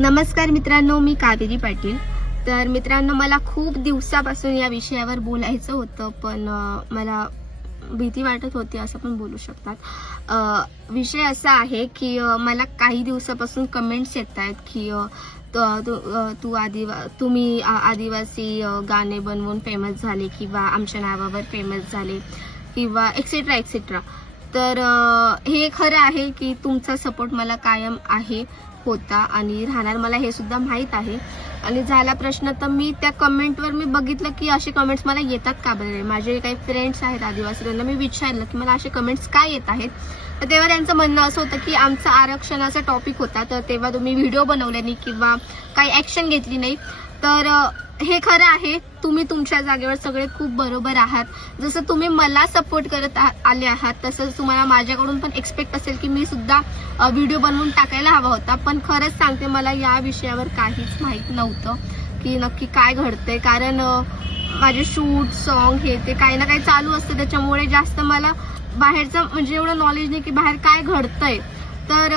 नमस्कार मित्रांनो, मी कावेरी पाटील। तर मित्रांनो, मला खूप दिवसापासून या विषयावर बोलायचं होतं, पण मला भीती वाटत होती असं पण बोलू शकतात। विषय असा आहे की मला काही दिवसापासून कमेंट्स येत आहेत की तुम्ही आदिवासी गाणे बनवून फेमस झाले किंवा आमच्या नावावर फेमस झाले किंवा एक्सेट्रा एक्सेट्रा। तर हे खरं आहे की तुमचा सपोर्ट मला कायम आहे, होता आणि राहणार, मला हे सुद्धा माहीत आहे। आणि झाला प्रश्न, तर मी त्या कमेंटवर मी बघितलं की असे कमेंट्स मला येतात का बरे। माझे काही फ्रेंड्स आहेत आदिवासी, त्यांना मी विचारलं की मला असे कमेंट्स काय येत आहेत। तर तेव्हा त्यांचं म्हणणं असं होतं की आमचा आरक्षणाचा टॉपिक होता, तर तेव्हा तुम्ही व्हिडिओ बनवले नाही किंवा काही ॲक्शन घेतली नाही। तर हे खरं आहे, तुम्ही तुमच्या जागेवर सगळे खूप बरोबर आहात। जसं तुम्ही मला सपोर्ट करत आले आहात, तसंच तुम्हाला माझ्याकडून पण एक्सपेक्ट असेल की मी सुद्धा व्हिडिओ बनवून टाकायला हवा होता। पण खरंच सांगते, मला या विषयावर काहीच माहीत नव्हतं की नक्की काय घडतंय, कारण माझे शूट सॉन्ग हे ते काही ना काही चालू असतं, त्याच्यामुळे जास्त मला बाहेरचं म्हणजे एवढं नॉलेज नाही की बाहेर काय घडतंय। तर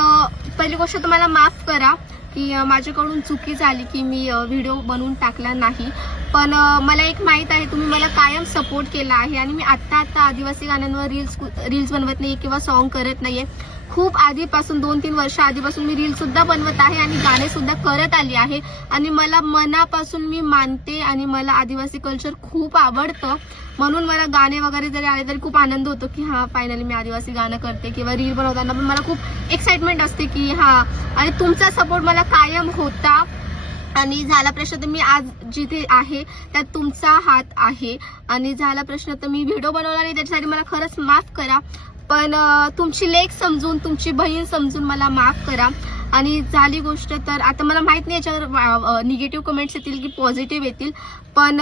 पहिली गोष्ट तर मला माफ करा की माझ्याकडून चुकी झाली की मी व्हिडिओ बनवून टाकला नाही। पण मला एक माहीत आहे, तुम्ही मला कायम सपोर्ट केला आहे आणि मी आत्ता आदिवासी गाण्यांवर रील्स बनवत नाही किंवा सॉन्ग करत नाहीये। खूप आधीपासून 2-3 वर्ष आधीपासून मी रील सुद्धा बनवत आहे आणि गाणे सुद्धा करत आली आहे आणि मला मनापासून मी मानते आणि मला आदिवासी कल्चर खूप आवडतं। म्हणून मला गाणे वगैरे जरी आले तरी खूप आनंद होतो की हा फायनली मी आदिवासी गाणं करते, किंवा रील बनवताना पण मला खूप एक्साइटमेंट असते की हा, आणि तुमचा सपोर्ट मला कायम होता। आणि झाला प्रश्न, तर मी आज जिथे आहे त्यात तुमचा हात आहे। आणि झाला प्रश्न, तर मी व्हिडिओ बनवला नाही त्याच्यासाठी मला खरंच माफ करा, पण तुमची लेक समजून, तुमची बहीण समजून मला माफ करा। आणि झाली गोष्ट, तर आता मला माहित नाही याच्यावर निगेटिव्ह कमेंट्स येतील की पॉझिटिव्ह येतील, पण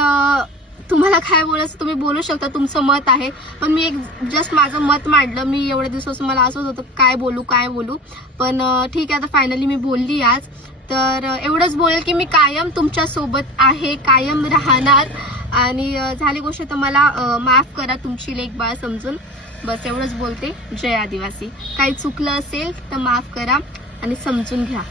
तुम्हाला काय बोलायचं तुम्ही बोलू शकता, तुमचं मत आहे। पण मी एक जस्ट माझं मत मांडलं। मी एवढ्या दिवसापासून मला असंच होतं काय बोलू, पण ठीक आहे, आता फायनली मी बोलली आज। तर एवढंच बोलेल की मी कायम तुमच्या सोबत आहे, कायम राहणार। आणि झाली गोष्ट, तर मला माफ करा, तुमची लेक बाळ समजून। बस एवढंच बोलते। जय आदिवासी। काही चुकलं असेल तर माफ करा आणि समजून घ्या।